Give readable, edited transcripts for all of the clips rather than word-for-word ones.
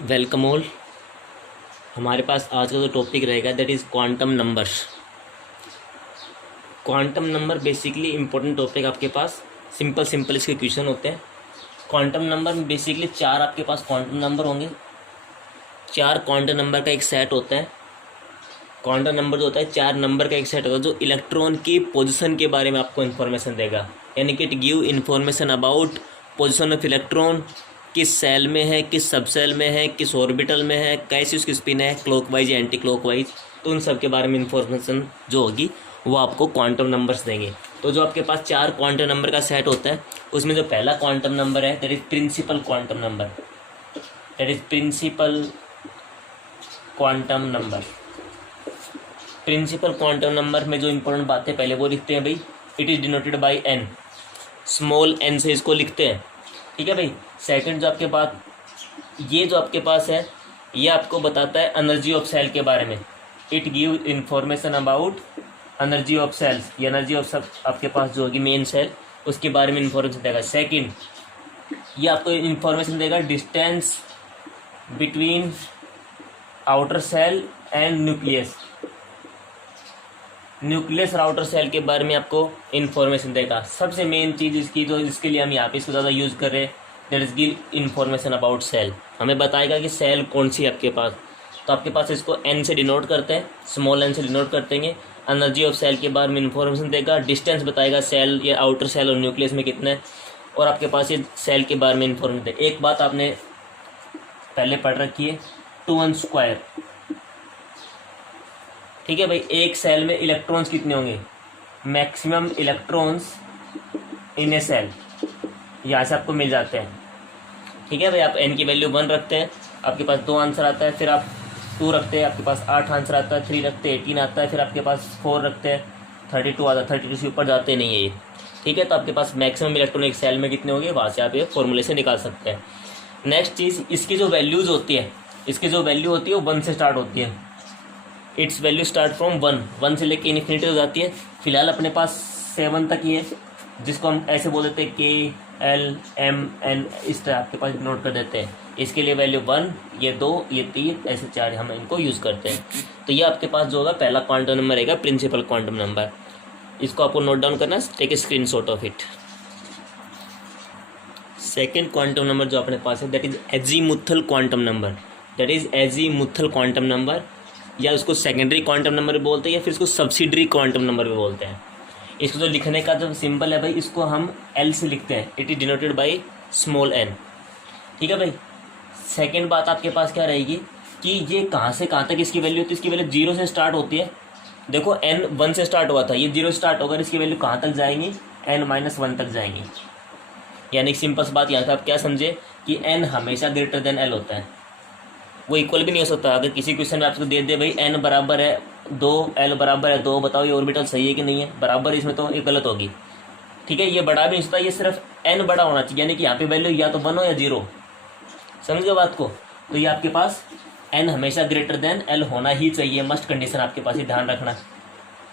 Welcome all. हमारे पास आज का जो टॉपिक रहेगा that is quantum numbers. Quantum number basically important topic आपके पास। सिंपल इसके क्वेश्चन होते हैं। क्वांटम नंबर में बेसिकली चार आपके पास क्वांटम नंबर होंगे। चार क्वांटम नंबर का एक सेट होता है। क्वांटम नंबर जो होता है चार नंबर का एक सेट होता है जो इलेक्ट्रॉन की पोजीशन के बारे में आपको इन्फॉर्मेशन देगा, यानी कि it give information about position of electron, किस सेल में है, किस सब सेल में है, किस ऑर्बिटल में है, कैसी उसकी स्पिन है, क्लॉकवाइज या एंटी क्लॉकवाइज। तो उन सब के बारे में इन्फॉर्मेशन जो होगी वो आपको क्वांटम नंबर्स देंगे। तो जो आपके पास चार क्वांटम नंबर का सेट होता है उसमें जो पहला क्वांटम नंबर है that is principal quantum number. That is principal quantum number. Principal quantum number में जो इंपॉर्टेंट बातें पहले वो लिखते हैं भाई। It is denoted by n, small n से इसको लिखते हैं, ठीक है भाई। सेकंड जो आपके पास ये जो आपके पास है ये आपको बताता है एनर्जी ऑफ सेल के बारे में। It give information about energy of shells, ये एनर्जी ऑफ सब आपके पास जो होगी मेन सेल उसके बारे में इंफॉर्मेशन देगा। सेकंड ये आपको इंफॉर्मेशन देगा distance between outer shell and nucleus. Nucleus और आउटर सेल के बारे में आपको इन्फॉर्मेशन देगा। सबसे मेन चीज़ इसकी जो इसके लिए हम यहाँ पे इसको ज़्यादा यूज़ कर रहे हैं that is give information about shell. हमें बताएगा कि सेल कौन सी है आपके पास। तो आपके पास इसको एन से डिनोट करते हैं, स्मॉल एन से डिनोट करते हैं। एनर्जी ऑफ सेल के बारे में इन्फॉर्मेशन देगा, डिस्टेंस बताएगा सेल या आउटर सेल और न्यूक्लियस में कितना है, और आपके पास ये सेल के बारे में इन्फॉर्मेशन देगा। एक बात आपने पहले पढ़ रखी है 2n², ठीक है भाई। एक सेल में इलेक्ट्रॉन्स कितने होंगे, maximum electrons in a shell, यहाँ से आपको मिल जाते हैं, ठीक है भाई। आप एन की वैल्यू 1 रखते हैं, आपके पास 2 आंसर आता है। फिर आप 2 रखते हैं, आपके पास 8 आंसर आता है। 3 रखते हैं 18 आता है। फिर आपके पास 4 रखते हैं 32 आता है। 32 से ऊपर जाते नहीं है ये, ठीक है। तो आपके पास मैक्सिमम इलेक्ट्रॉन एक सेल में कितने होंगे वहाँ से आप ये फॉर्मूले से निकाल सकते हैं। नेक्स्ट चीज़ इसकी जो वैल्यूज़ होती है, इसकी जो वैल्यू होती है वो 1 से स्टार्ट होती है। इट्स वैल्यू स्टार्ट फ्रॉम 1 से लेके इन्फिनिटी हो जाती है। फिलहाल अपने पास 7 तक ही है, जिसको हम ऐसे बोल देते हैं K, L, M, N, इस तरह आपके पास नोट कर देते हैं। इसके लिए वैल्यू 1, ये 2, ये 3, ऐसे 4 हम इनको यूज़ करते हैं। तो ये आपके पास जो होगा पहला क्वांटम नंबर रहेगा प्रिंसिपल क्वांटम नंबर। इसको आपको नोट डाउन करना, take a screenshot of it. Second quantum number जो अपने पास है that is azimuthal quantum number. That is azimuthal quantum number, या उसको सेकेंडरी क्वांटम नंबर भी बोलते हैं या फिर इसको सब्सिडरी क्वांटम नंबर भी बोलते हैं। इसको जो लिखने का जो सिंबल है भाई इसको हम एल से लिखते हैं। It is denoted by small n, ठीक है भाई। सेकेंड बात आपके पास क्या रहेगी कि ये कहाँ से कहाँ तक इसकी वैल्यू होती है। इसकी वैल्यू 0 से स्टार्ट होती है। देखो n 1 से स्टार्ट हुआ था, ये 0 से स्टार्ट होकर इसकी वैल्यू कहाँ तक जाएंगी, n-1 तक जाएंगी। यानी सिंपल सी बात यहाँ से आप क्या समझे कि n हमेशा ग्रेटर देन l होता है। वो इक्वल भी नहीं हो सकता। अगर किसी क्वेश्चन में आपको दे दे भाई n बराबर है 2, l बराबर है 2, बताओ ये ऑर्बिटल सही है कि नहीं है, बराबर इसमें तो ये गलत होगी, ठीक है। ये बड़ा भी नहीं सकता, ये सिर्फ n बड़ा होना चाहिए, यानी कि यहाँ पे वैल्यू या तो 1 हो या 0। समझो बात को। तो ये आपके पास n हमेशा ग्रेटर देन l होना ही चाहिए, मस्ट कंडीशन आपके पास, ही ध्यान रखना।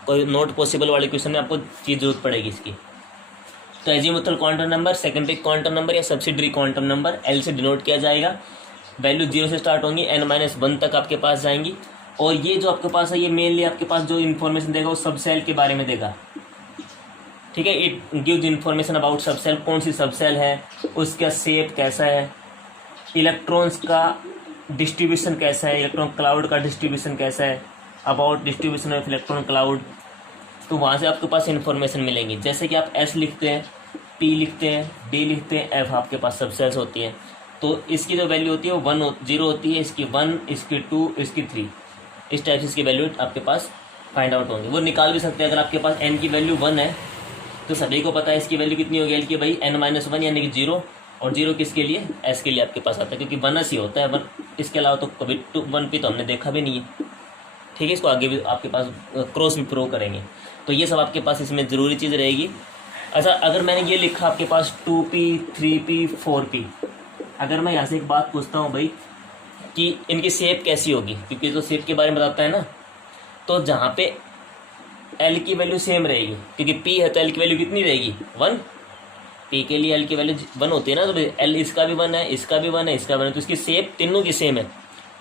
कोई नॉट पॉसिबल वाले क्वेश्चन में आपको चीज़ जरूरत पड़ेगी इसकी। तो azimuthal quantum number, secondary quantum number या सब्सिडरी क्वांटम नंबर l से डिनोट किया जाएगा। वैल्यू 0 से स्टार्ट होंगी, n-1 तक आपके पास जाएंगी। और ये जो आपके पास है ये मेनली आपके पास जो इन्फॉर्मेशन देगा वो सब सेल के बारे में देगा, ठीक है। इट गिव्स इन्फॉर्मेशन अबाउट सब सेल, कौन सी सब सेल है, उसका शेप कैसा है, इलेक्ट्रॉन्स का डिस्ट्रीब्यूशन कैसा है, इलेक्ट्रॉन क्लाउड का डिस्ट्रीब्यूशन कैसा है, about distribution of electron cloud. तो वहाँ से आपके पास इन्फॉर्मेशन मिलेंगी। जैसे कि आप S लिखते हैं, P लिखते हैं, D लिखते हैं, F आपके पास सब सेल्स होती हैं। तो इसकी जो वैल्यू होती है वो 0 होती है, इसकी 1, इसकी 2, इसकी 3, इस टाइप से इसकी वैल्यू आपके पास फाइंड आउट होंगी। वो निकाल भी सकते हैं। अगर आपके पास n की वैल्यू 1 है तो सभी को पता है इसकी वैल्यू कितनी होगी l की, भाई n-1 यानी कि 0। और 0 किसके लिए, s के लिए आपके पास आता है, क्योंकि 1 ही होता है 1। इसके अलावा तो कभी 1 भी तो हमने देखा भी नहीं है, ठीक है। इसको आगे भी आपके पास क्रॉस भी प्रूव करेंगे। तो ये सब आपके पास इसमें ज़रूरी चीज़ रहेगी। अच्छा, अगर मैंने ये लिखा आपके पास 2p, 3p, 4p, अगर मैं यहाँ से एक बात पूछता हूँ भाई कि इनकी शेप कैसी होगी, क्योंकि तो शेप के बारे में बताता है ना, तो जहाँ पे L की वैल्यू सेम रहेगी, क्योंकि P है तो L की वैल्यू कितनी रहेगी 1, पी के लिए एल की वैल्यू 1 होती है ना, तो एल इसका भी 1 है, इसका भी 1 है, इसका 1 है, तो इसकी सेम तीनों की सेम है।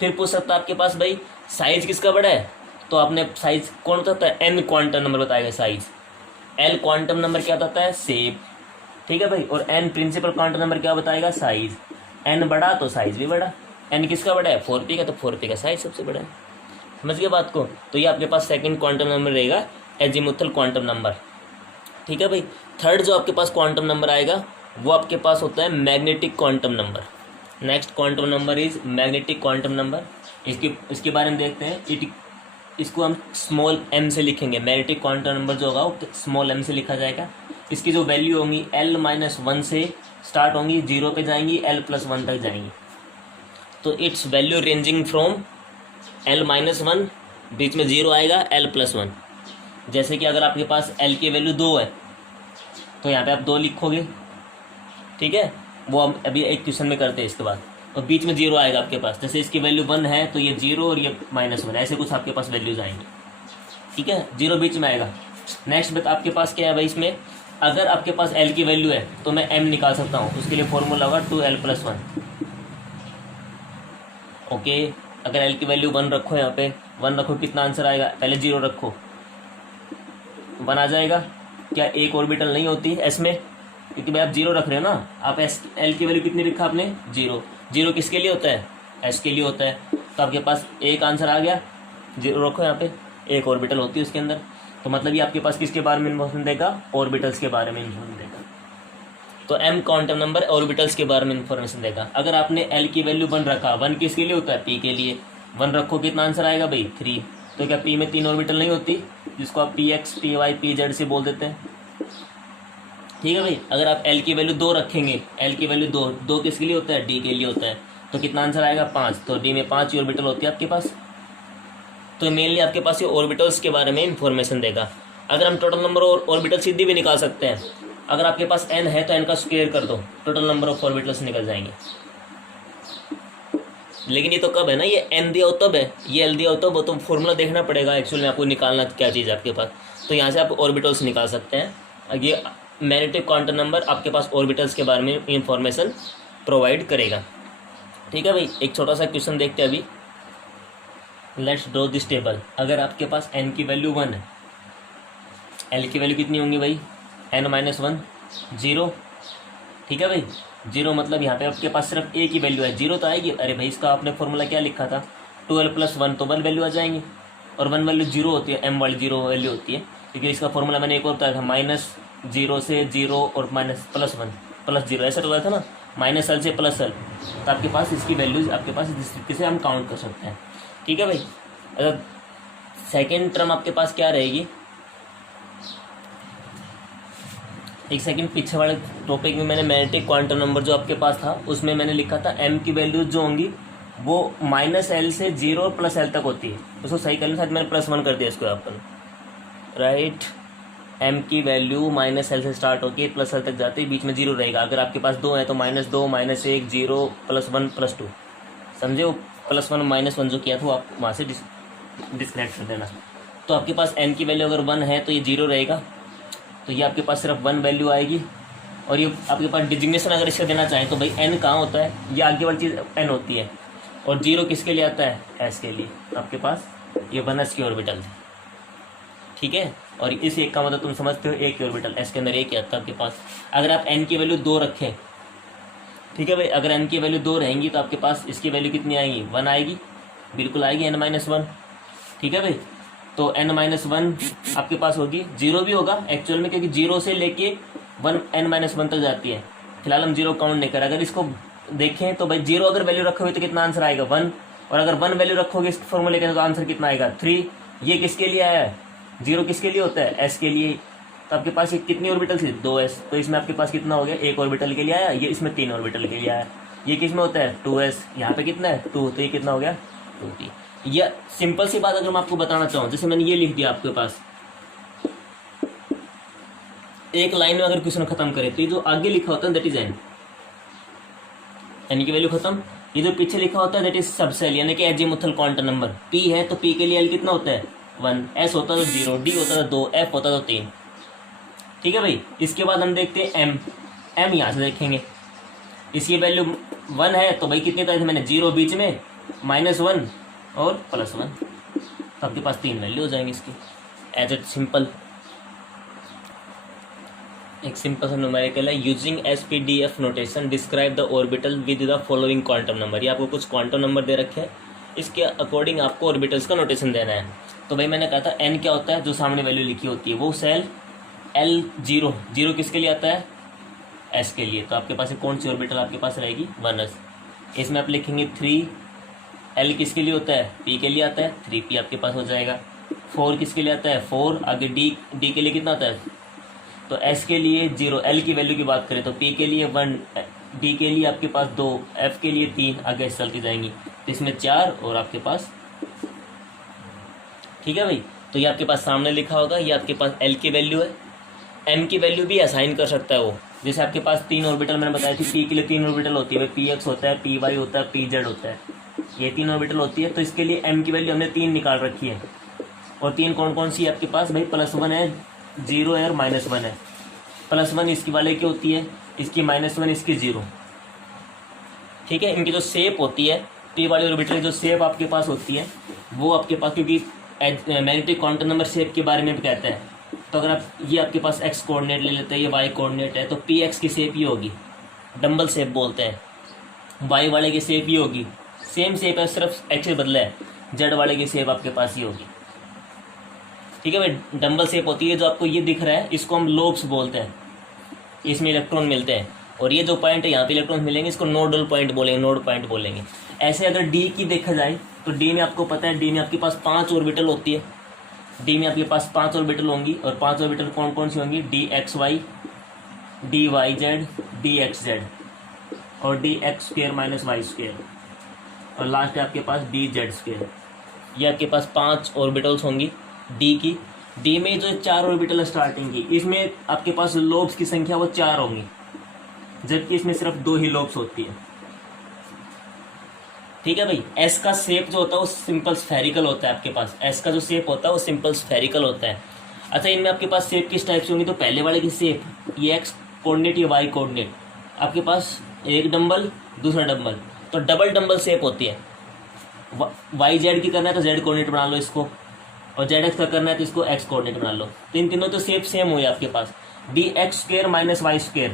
फिर पूछ सकता है आपके पास भाई साइज किसका बड़ा है, तो आपने साइज कौन बताता है, एन क्वांटम नंबर बताएगा साइज। एल क्वांटम नंबर क्या बताता है, शेप, ठीक है भाई। और एन प्रिंसिपल क्वांटम नंबर क्या बताएगा, साइज। एन बड़ा तो साइज भी बड़ा। एन किसका बड़ा है, 4p का, तो 4p का साइज सबसे बड़ा है। समझ गए बात को। तो ये आपके पास सेकंड क्वांटम नंबर रहेगा, एजीमुथल क्वांटम नंबर, ठीक है भाई। थर्ड जो आपके पास क्वांटम नंबर आएगा वो आपके पास होता है magnetic quantum number. Next quantum number is magnetic quantum number. इसके बारे में देखते हैं। इसको हम स्मॉल m से लिखेंगे। मैग्नेटिक क्वांटम नंबर जो होगा वो स्मॉल m से लिखा जाएगा। इसकी जो वैल्यू होंगी L-1 से स्टार्ट होंगी, 0 पे जाएंगी, L+1 तक जाएंगी। तो it's value ranging from L-1, बीच में 0 आएगा, L+1। जैसे कि अगर आपके पास L की वैल्यू 2 है तो यहाँ पे आप 2 लिखोगे, ठीक है। वो हम अभी एक क्वेश्चन में करते हैं इसके बाद। और बीच में 0 आएगा आपके पास, जैसे इसकी वैल्यू 1 है तो ये 0 और ये -1, ऐसे कुछ आपके पास वैल्यूज आएंगी, ठीक है। 0 बीच में आएगा। नेक्स्ट बात आपके पास क्या है भाई, इसमें अगर आपके पास L की वैल्यू है तो मैं M निकाल सकता हूँ। उसके लिए फॉर्मूला होगा 2L+1। ओके, अगर L की वैल्यू 1 रखो, यहाँ पे 1 रखो, कितना आंसर आएगा, पहले 0 रखो, 1 आ जाएगा। क्या एक ऑर्बिटल नहीं होती S में, क्योंकि भाई आप 0 रख रहे हो ना। आप L की वैल्यू कितनी लिखा आपने, 0। 0 किसके लिए होता है, S के लिए होता है। तो आपके पास एक आंसर आ गया, 0 रखो यहाँ पे, एक ऑर्बिटल होती है उसके अंदर। तो मतलब ये आपके पास किसके बारे में इन्फॉर्मेशन देगा, ऑर्बिटल्स के बारे में इन्फॉर्मेशन देगा। तो M क्वांटम नंबर ऑर्बिटल्स के बारे में इन्फॉर्मेशन देगा। अगर आपने L की वैल्यू 1 रखा, 1 किसके लिए होता है, P के लिए, 1 रखो, कितना आंसर आएगा भाई, 3। तो क्या P में 3 ऑर्बिटल नहीं होती, जिसको आप PX, PY, PZ से बोल देते हैं, ठीक है भाई। अगर आप L की वैल्यू 2 रखेंगे, L की वैल्यू 2 किसके लिए होता है, D के लिए होता है। तो कितना आंसर आएगा, 5। तो D में 5 ही ऑर्बिटल होती है आपके पास। तो मेनली आपके पास ये ऑर्बिटल्स के बारे में इंफॉर्मेशन देगा। अगर हम टोटल नंबर और ऑर्बिटल सीधी भी निकाल सकते हैं। अगर आपके पास n है तो n का स्क्वायर कर दो, टोटल नंबर ऑफ ऑर्बिटल्स निकल जाएंगे। लेकिन ये तो कब है ना, ये n दिया हो तब है, ये l दिया हो तब, वो तो फॉर्मूला देखना पड़ेगा एक्चुअली में आपको निकालना क्या चीज़ है आपके पास। तो यहाँ से आप ऑर्बिटल्स निकाल सकते हैं। ये मैग्नेटिक क्वांटम नंबर आपके पास ऑर्बिटल्स के बारे में इंफॉर्मेशन प्रोवाइड करेगा, ठीक है भाई। एक छोटा सा क्वेश्चन देखते हैं अभी। Let's draw this table. अगर आपके पास n की वैल्यू 1 है, l की वैल्यू कितनी होंगी भाई, n-1, 0, ठीक है भाई। 0 मतलब यहाँ पे आपके पास सिर्फ a की वैल्यू है, 0 तो आएगी। अरे भाई इसका आपने फॉर्मूला क्या लिखा था, 2l+1, तो 1 वैल्यू आ जाएंगी। और 1 वैल्यू 0 होती है, m वाली 0 वैल्यू होती है, क्योंकि इसका फॉर्मूला मैंने एक और बताया था, -0 से 0 और +1 +0, ऐसा तो था ना, -l से +l। तो आपके पास इसकी वैल्यूज आपके पास इस तरीके से हम काउंट कर सकते हैं, ठीक है भाई। अगर सेकेंड टर्म आपके पास क्या रहेगी, एक सेकंड पीछे वाले टॉपिक में मैंने मैग्नेटिक क्वांटम नंबर जो आपके पास था उसमें मैंने लिखा था m की वैल्यू जो होंगी वो -l से 0 और +l तक होती है। उसको सही करने साथ मैंने +1 कर दिया इसको यहाँ पर, राइट। m की वैल्यू -l से स्टार्ट होकर +l तक जाती है, बीच में 0 रहेगा। अगर आपके पास 2 है तो -2, -1, 0, +1, +2, समझे। वो +1 -1 जो किया था वो आप वहाँ से डिस्कनेक्ट कर देना। तो आपके पास n की वैल्यू अगर 1 है तो ये 0 रहेगा, तो ये आपके पास सिर्फ 1 वैल्यू आएगी। और ये आपके पास डिजिग्नेशन अगर इससे देना चाहें तो भाई n कहाँ होता है, ये आगे वाली चीज़ n होती है। और 0 किसके लिए आता है, s के लिए। आपके पास ये 1s की ऑर्बिटल, ठीक है। और इस एक का मतलब तुम समझते हो, एक की ऑर्बिटल, s के अंदर एक ही आता है आपके पास। अगर आप n की वैल्यू 2 रखें, ठीक है भाई, अगर n की वैल्यू 2 रहेंगी तो आपके पास इसकी वैल्यू कितनी आएगी, 1 आएगी, बिल्कुल आएगी, n-1, ठीक है भाई। तो n-1 आपके पास होगी, 0 भी होगा एक्चुअल में, क्योंकि 0 से लेके n-1 तक जाती है। फिलहाल हम 0 काउंट नहीं कर। अगर इसको देखें तो भाई 0 अगर वैल्यू रखोगे तो कितना आंसर आएगा, 1। और अगर 1 वैल्यू रखोगे इस फॉर्मूले के तो आंसर कितना आएगा, 3। ये किसके लिए आया है, 0 किसके लिए होता है, s के लिए। तो आपके पास ये कितनी ऑर्बिटल थी, 2s। तो इसमें आपके पास कितना हो गया, एक ऑर्बिटल के लिए आया, ये इसमें 3 ऑर्बिटल के लिए आया। ये किस में होता है, 2s, यहाँ पे कितना है, 2, तो ये कितना हो गया, 2p। या सिंपल सी बात अगर मैं आपको बताना चाहूँ, जैसे मैंने ये लिख दिया आपके पास, एक लाइन में अगर क्वेश्चन खत्म करे तो ये जो आगे लिखा होता है दैट इज n की वैल्यू खत्म। ये जो पीछे लिखा होता है दैट इज सबसेल, यानी कि एजीमुथल क्वांटम नंबर। p है तो p के लिए l कितना होता है, 1, s होता है तो 0, d होता है 2, f होता है तो 3, ठीक है भाई। इसके बाद हम देखते हैं m। एम यहाँ से देखेंगे, इसकी वैल्यू 1 है तो भाई कितने तरह थे मैंने, 0 बीच में, -1 और +1, तो आपके पास 3 वैल्यू हो जाएंगी इसकी। एज इट सिंपल, एक सिंपल सा न्यूमेरिकल है। Using SPDF notation describe the orbital with the following quantum number. ये आपको कुछ क्वांटम नंबर दे रखे हैं, इसके अकॉर्डिंग आपको ऑर्बिटल्स का नोटेशन देना है। तो भाई मैंने कहा था n क्या होता है, जो सामने वैल्यू लिखी होती है वो सेल L0, 0 किसके लिए आता है, S के लिए। तो आपके पास कौन सी ऑर्बिटल आपके पास रहेगी, 1s। इसमें आप लिखेंगे 3L किसके लिए होता है, P के लिए आता है, 3P आपके पास हो जाएगा। 4 किसके लिए आता है, 4 आगे D के लिए कितना आता है, तो S के लिए 0, L की वैल्यू की बात करें तो P के लिए 1, D के लिए आपके पास 2, F के लिए 3, आगे S चलती जाएंगी, तो इसमें 4 और आपके पास, ठीक है भाई। तो ये आपके पास सामने लिखा होगा, ये आपके पास L की वैल्यू है। M की वैल्यू भी असाइन कर सकता है वो, जैसे आपके पास 3 ऑर्बिटल मैंने बताया थी, P के लिए 3 ऑर्बिटल होती है, PX होता है, PY होता है, PZ होता है, ये 3 ऑर्बिटल होती है। तो इसके लिए M की वैल्यू हमने 3 निकाल रखी है, और 3 कौन कौन सी है आपके पास भाई, +1 है, 0 है और -1 है। +1 इसकी वाले की होती है, इसकी -1 इसकी 0, ठीक है। इनकी जो शेप होती है, P वाली ऑर्बिटल की जो शेप आपके पास होती है वो आपके पास, क्योंकि मैग्नेटिक क्वांटम नंबर शेप के बारे में भी कहता है, तो अगर आप ये आपके पास x कोऑर्डिनेट ले लेते हैं, ये y कोऑर्डिनेट है, तो px की शेप ये होगी, डम्बल शेप बोलते हैं। y वाले की शेप ये होगी, सेम शेप है, सिर्फ x बदला है, z वाले की शेप आपके पास ये होगी, ठीक है भाई। डम्बल शेप होती है, जो आपको ये दिख रहा है इसको हम लोब्स बोलते हैं, इसमें इलेक्ट्रॉन मिलते हैं, और ये जो पॉइंट है यहाँ पे इलेक्ट्रॉन मिलेंगे, इसको नोडल पॉइंट बोलेंगे, नोड पॉइंट बोलेंगे। ऐसे अगर डी की देखा जाए तो डी में आपको पता है, डी में आपके पास 5 ऑर्बिटल होती है, डी में आपके पास 5 ऑर्बिटल होंगी, और 5 ऑर्बिटल कौन कौन सी होंगी, DXY, DYZ, DXZ और DX² - y², और लास्ट है आपके पास DZ²। ये आपके पास 5 ऑर्बिटल्स होंगी डी की। डी में जो 4 ऑर्बिटल है स्टार्टिंग की, इसमें आपके पास लोब्स की संख्या वो 4 होंगी, जबकि इसमें सिर्फ 2 ही लोब्स होती है, ठीक है भाई। एस का शेप जो होता है वो सिंपल स्फेरिकल होता है आपके पास, एस का जो शेप होता है वो सिंपल स्फेरिकल होता है। अच्छा, इनमें आपके पास शेप किस टाइप से होंगी, तो पहले वाले की शेप, ये एक्स कोऑर्डिनेट, ये वाई कोऑर्डिनेट, आपके पास एक डंबल दूसरा डंबल, तो डबल डंबल शेप होती है। वाई जेड की करना है तो जेड कोऑर्डिनेट बना लो इसको, और जेड एक्स का करना है तो इसको एक्स कोऑर्डिनेट बना लो, तो इन तीनों तो शेप सेम हुई आपके पास। DX² - y²,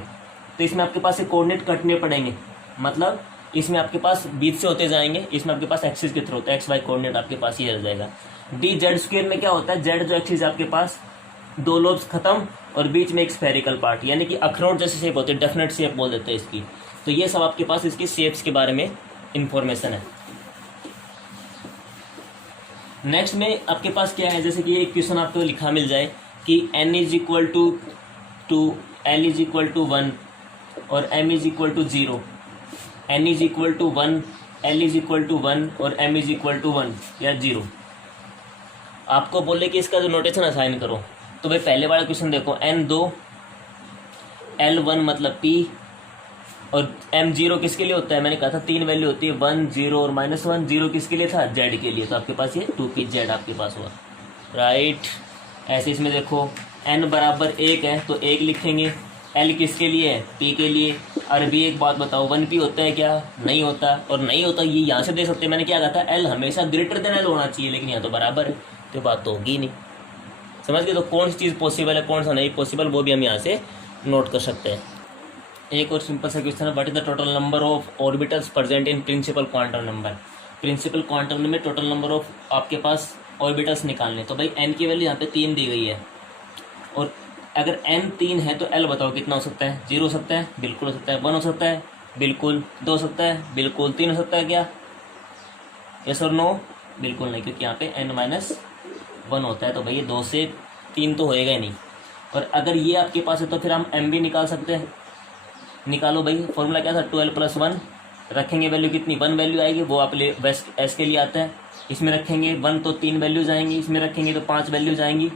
तो इसमें आपके पास ये कोऑर्डिनेट कटने पड़ेंगे, मतलब इसमें आपके पास बीच से होते जाएंगे, इसमें आपके पास एक्सिस के थ्रू होता है, XY कोऑर्डिनेट आपके पास ये रह जाएगा। DZ² में क्या होता है, जेड जो एक्सिस आपके पास 2 लोब्स खत्म और बीच में एक स्फेरिकल पार्ट, यानी कि अखरोट जैसी शेप होती है, डेफिनेट शेप बोल देते हैं इसकी। तो ये सब आपके पास इसकी शेप्स के बारे में इंफॉर्मेशन है। नेक्स्ट में आपके पास क्या है, जैसे कि एक क्वेश्चन आपको लिखा मिल जाए कि n = 2, L = 1 और m = 0, n = 1, L = 1 और m = 1 या 0। आपको बोले कि इसका जो नोटेशन असाइन करो, तो भाई पहले वाला क्वेश्चन देखो, n2, L1 मतलब P, और m0 किसके लिए होता है, मैंने कहा था 3 वैल्यू होती है, 1, 0 और -1। 0 किसके लिए था, z के लिए, तो आपके पास ये 2pz आपके पास हुआ, राइट। ऐसे इसमें देखो n = 1 है तो 1 लिखेंगे, L किसके लिए है, P के लिए। और भी एक बात बताओ, 1p होता है क्या, नहीं होता, और नहीं होता ये यहाँ से दे सकते हैं, मैंने क्या कहा था, L हमेशा >L होना चाहिए, लेकिन यहाँ तो बराबर है, तो बात तो होगी नहीं, समझ गए। तो कौन सी चीज़ पॉसिबल है, कौन सा नहीं पॉसिबल, वो भी हम यहाँ से नोट कर सकते हैं। एक और सिंपल सा क्वेश्चन है, what is the total number of orbitals present in principal quantum number. Principal quantum number में टोटल नंबर ऑफ आपके पास ऑर्बिटल्स निकालने, तो भाई n की वैल्यू यहाँ पे 3 दी गई है, और अगर n 3 है तो L बताओ कितना हो सकता है, 0 हो सकता है, बिल्कुल हो सकता है, 1 हो सकता है, बिल्कुल, 2 हो सकता है, बिल्कुल, 3 हो सकता है क्या, यस और नो, बिल्कुल नहीं, क्योंकि यहाँ पे n-1 होता है, तो भाई 2 से 3 तो होएगा ही नहीं। और अगर ये आपके पास है तो फिर हम m भी निकाल सकते हैं, निकालो भाई। फॉर्मूला क्या था, 2l + 1, रखेंगे वैल्यू कितनी, 1 वैल्यू आएगी, वो आप वेस्ट एस के लिए आता है, इसमें रखेंगे 1 तो 3 वैल्यूज आएंगी, इसमें रखेंगे तो 5 वैल्यूज आएंगी,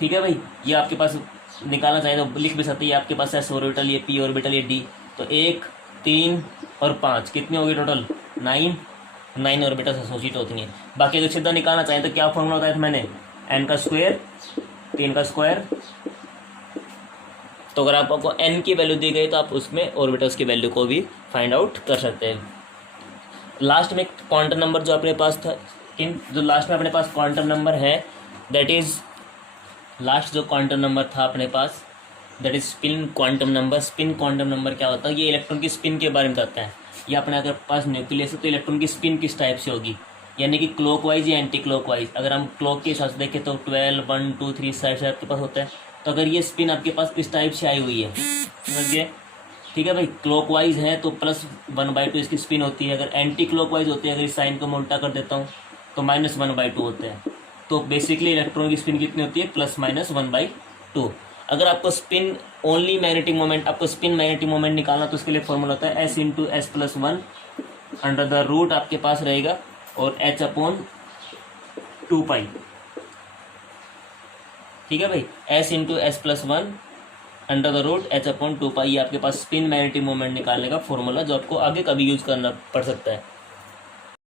ठीक है भाई। ये आपके पास निकालना चाहिए तो लिख भी सकते हैं, आपके पास s ऑर्बिटल, ये p ऑर्बिटल, ये d, तो 1, 3 और 5 कितनी होगी टोटल, 9 ऑर्बिटल एसोसिएट होती हैं। बाकी अगर सीधा निकालना चाहिए तो क्या फॉर्मूला होता है, मैंने n² 3 का स्क्वायर, तो अगर आपको n की वैल्यू दी गई तो आप उसमें ऑर्बिटल्स की वैल्यू को भी फाइंड आउट कर सकते हैं। लास्ट में क्वांटम नंबर जो अपने पास था, जो लास्ट में अपने पास क्वांटम नंबर है दैट इज, लास्ट जो क्वांटम नंबर था अपने पास that is spin quantum number. Spin quantum number क्या होता है, ये इलेक्ट्रॉन की स्पिन के बारे में बताता है। ये अपने अगर पास न्यूक्लियस है तो इलेक्ट्रॉन की स्पिन किस टाइप से होगी, यानी कि क्लॉकवाइज या एंटी क्लॉकवाइज। अगर हम क्लॉक के हिसाब से देखें तो 12 1 2 3 साइड आपके पास होता है। तो अगर ये स्पिन आपके पास इस टाइप से आई हुई है, समझ गए, ठीक है भाई, क्लॉकवाइज है तो +1/2 इसकी स्पिन होती है। अगर एंटी क्लॉकवाइज होती है, अगर इस साइन को मैं उल्टा कर देता हूँ तो -1/2 होते हैं। तो बेसिकली इलेक्ट्रॉन की स्पिन कितनी होती है, +-1/2। अगर आपको स्पिन ओनली मैग्नेटिक मोमेंट, आपको स्पिन मैग्नेटिक मोमेंट निकालना तो उसके लिए फॉर्मूला होता है S × S+1 √, आपके पास रहेगा, और H/2π। ठीक है भाई, S × S+1 √, H/2π, ये आपके पास स्पिन मैग्नेटिक मोमेंट निकालने का फॉर्मूला जो आपको आगे कभी यूज करना पड़ सकता है।